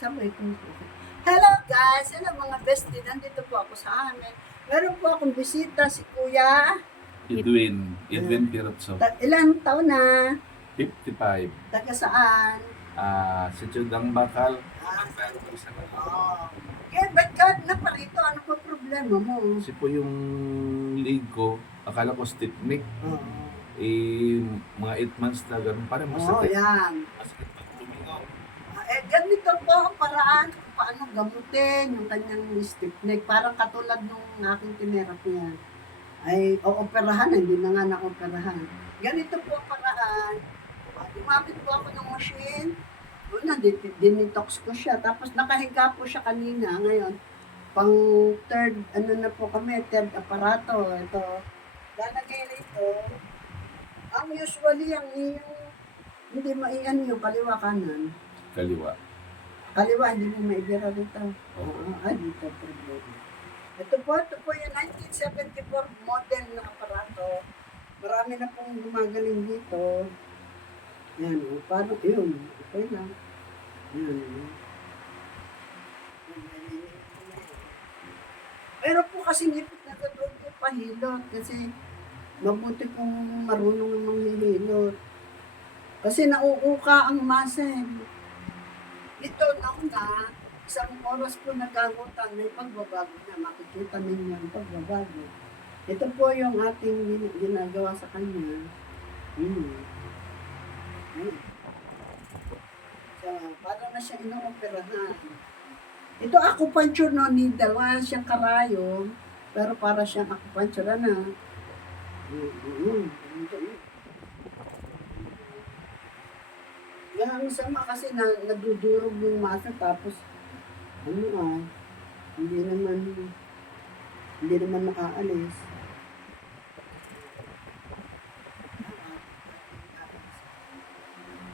sabay kong hello guys! Hello mga bestie! Nandito po ako sa amin. Meron po akong bisita si Kuya. Edwin Pirotso. Ilang taon na? 55. Taga saan? Sa Tiyudang Bakal. Oh. Kaya ba't ka na pa rito? Ano po problema mo? Kasi po yung league ko, akala ko stiff neck. Oo. Mga 8 months na ganun. Parang Oh, masakit. yan. Masakit pag lumingaw. Ganito po ang paraan kung paano gamutin yung kanyang stiff neck. Parang katulad nung aking tinerapy niya. Ay, ooperahan, hindi na nga na-operahan. Ganito po ang paraan. Gumamit po ako ng machine. Una, dinitox ko siya. Tapos nakahiga po siya kanina. Ngayon, pang third, third aparato. Ito, lalagay rito. Ang usually, hindi maian yung kaliwa kanan. Kaliwa. Kaliwa, hindi mo maibira rito. Oo, dito problema. Ito po yung 1974 model na aparato. Marami na pong gumagaling dito. Yan, parang yun. Okay lang. Yan. Pero po kasi nipit na doon po pahilot. Kasi mabuti kung marunong ng manghihilot. Kasi nauuka ang muscle. Ito, nauna, isang oras po nagagutan, may pagbabago na. Makikita ninyo ang pagbabago. Ito po yung ating ginagawa sa kanya. So, para na siya inooperahan. Ito acupuncture no needle. Wala siyang karayom, pero para siyang acupuncture na. Yan ang sama kasi nadudurog yung masa tapos hindi naman nakaalis.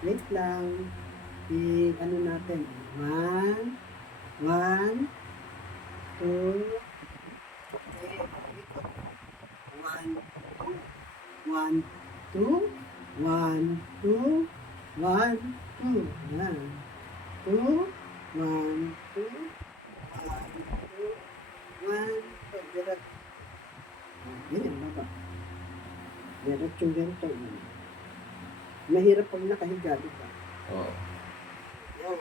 Wait lang. Natin. 1, 2, 3. 1, 2, 1, 2, 1, 2. Yan. 2, 1, 2, 1, 2. Dirat. Yan, baba. Dirat yung ganito. Mahirap pag nakahiga, diba? Oo. Yan.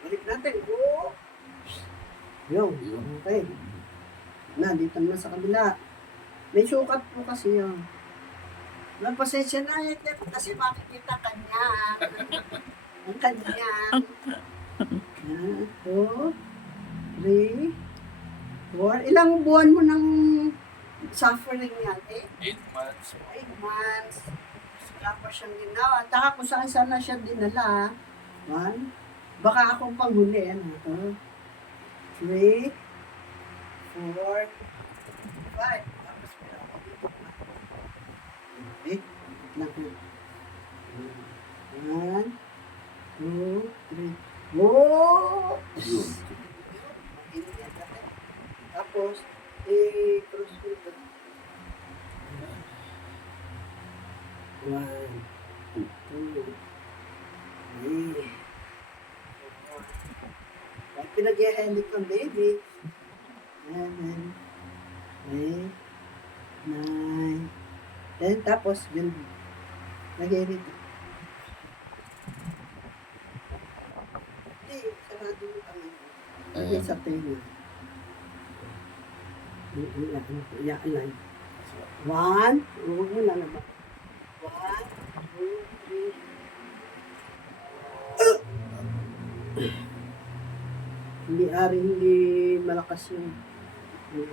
Balik natin. Oh! Yun. Okay. Dito naman sa kabila. May sukat po kasi yun. Nagpasensya na yun kasi makikita kanya. Ang kanya. 2, 3, 4. Ilang buwan mo ng suffering yan? 8 months. 8 months. Wala pa siyang ginawa. Taka kung saan na siya dinala. 1. Baka akong panghuli. 3, 4, 5. Tapos meron ako dito. Lang. 1, 2, 3. Whoa! Yun. Tapos, cross ko ito. 1, 2, 3. Pag pinag-i-helix ng baby, 7, 8, 9, 10. Tapos, yun. Lagay rito. Hindi, sarado mo kami. Lagay sa tenga. Iaan. 1, huwag mo lalaba. 1, 2, 3. Hindi malakas yung 1,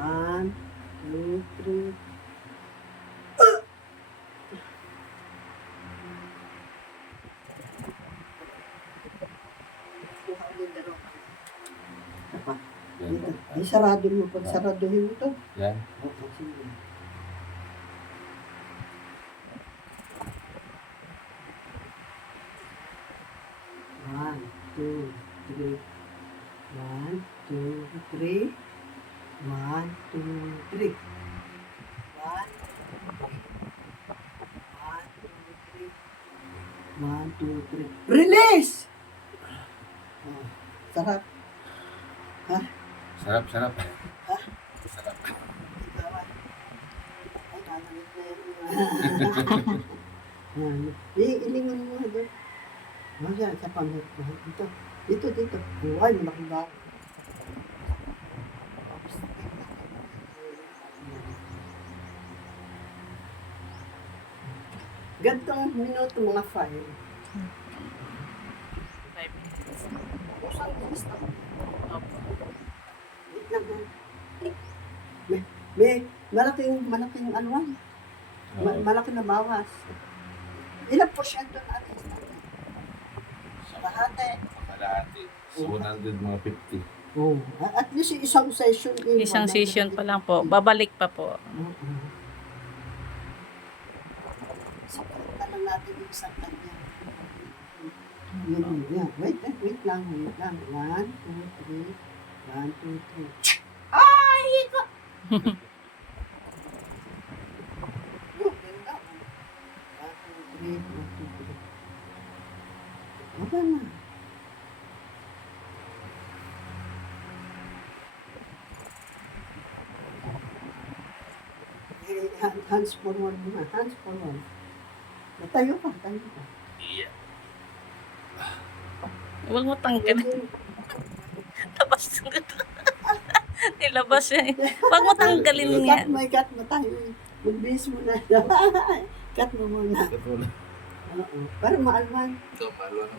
1, 2, 3. Dito. Ay, sarado mo. Pag saraduhin mo ito. Yan. Okay, sige. One, two, three. 1, 2, 3. 1, 2, 3. 1, 2, 3. Release! Oh, sarap. Ha? Sarap, sarap. Ha? Sarap. Bitawan. Ay, nalamit na yan. Yan. Ilingan mo nga doon. Yan, sa pamit. Dito. Dito, dito. Oh, ay, malaki ba? Gantong minuto mga 5. 5 minutes. Usang bilis na. Opo. Wait lang ha. May malaking anuan. Oo. Malaki na bawas. Ilang porsyento natin sa kanya? Lahate. Kalahati. So, 100 mga 50. Oh, at least isang session. Isang session pa lang po. Babalik pa po. Sakit na lang natin yung isang kanya. Yan. Wait lang. 1, 2, 3. 1, 2, 3. Ay! Iko! Yung ganda. 1, 2, 3. 1, 2, 3. Okay na. Hands forward muna. Hands forward. Tayo ka. Yeah. Huwag mo tanggal. Tapos nilabas siya. Huwag mo tanggalin yan. Cut mo tayo. Magbihis mo na. Cut mo muna. Ito na. Oo. Para maalman. Ito, malo na.